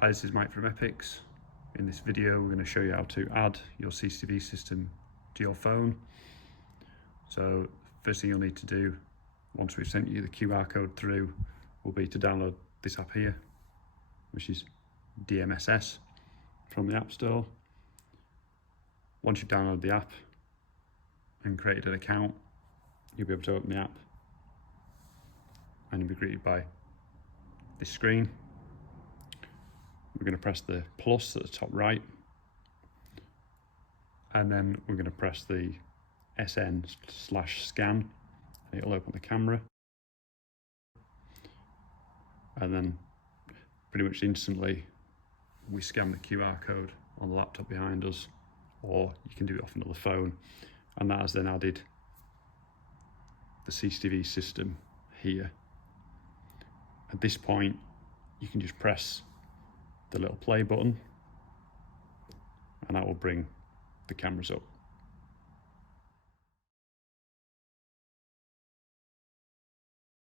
Hi, this is Mike from Epixx. In this video, we're going to show you how to add your CCTV system to your phone. So, first thing you'll need to do, once we've sent you the QR code through, will be to download this app here, which is DMSS from the App Store. Once you've downloaded the app and created an account, you'll be able to open the app and you'll be greeted by this screen. We're going to press the plus at the top right, and then we're going to press the SN/scan, and it'll open the camera, and then pretty much instantly we scan the QR code on the laptop behind us, or you can do it off another phone, and that has then added the CCTV system here. At this point, you can just press the little play button and that will bring the cameras up.